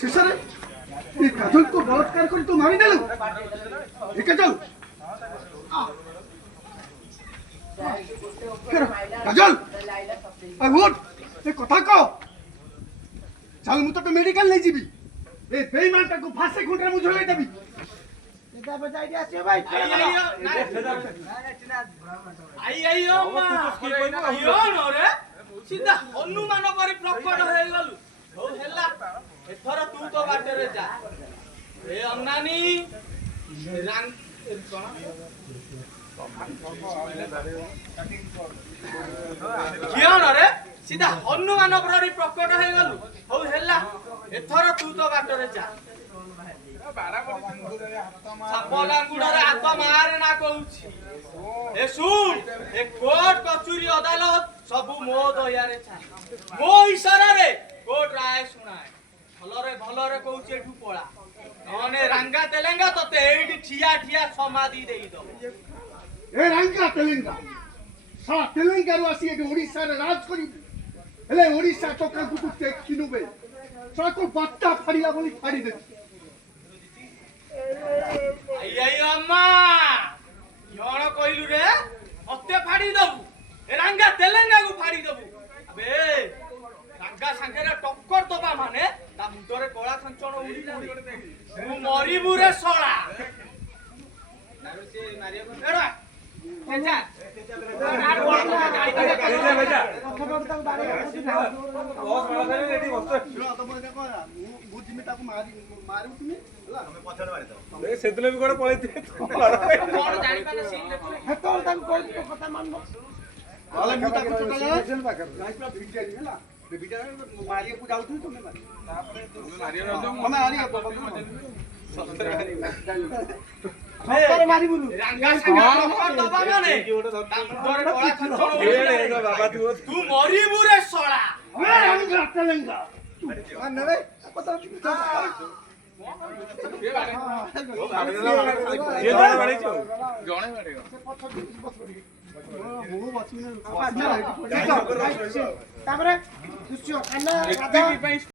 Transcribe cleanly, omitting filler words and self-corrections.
शेषरे ये काजल को बलात्कार कर तो मारी देलु ए काजल काजल आ उठ ए कथा को चल मु तो मेडिकल नहीं जीबी ए बेईमान को फांसी खुंटरे मु झोलाई देबी एदा बजाई दे आछे भाई आइयो मां यो न रे सीधा अनुमान परि प्रकट हे गलु हो हेला एथर तू तो बाटे रे जा ए अन्नानी रान किया न रे सीधा अनुमान परि प्रकट हे गलु हो हेला एथर तू तो बाटे रे जा सापलांगुड़े हाथ मारे ना कहूची ए सुन ए कोर्ट कचूरी अदालत सब मो दयारे छा मो इशारा रे कोर्ट राय सुनाए भलरे कहूची एठू पळा नने रंगा तेलंगा तते एठी ठिया ठिया समाधि देई दो ए रंगा तेलंगा सा तेलंगा रो आसी एठी ओडिसा रे राज करी हेले ओडिसा चक्र गुटु ते किनुबे साको बाट्टा फाड़िला बोली फाड़ी दे आइयो अम्मा योण कइलु रे अत्ते फाड़ी दबु ए रंगा तेलंगा को फाड़ी दबु अबे रंगा संगे रे टक्कर दबा माने ता मुंडरे कोळा खंचण उडी तू मरिबु रे सोळा तारो से मारिया एडा तेजा सेदिन भी गोटे पळैथिले कोन जानि पाने सीन देखो हेतोल ताको कोइ कथा मानबो आले मु ताको चोटा स्टेशन पाकर नाइसला भिडिया निला भिडिया मारिया को जाउथु तुमे मारी तापरे तुमे मारिया न मने आरिया सत्तर मारी बोलू रंगा संगे टक्कर दबा माने ता मुंडरे कोळा खंचण बाबा तू मरिबु रे सोळा ए रंगा तेलंगा मान रे पता जणे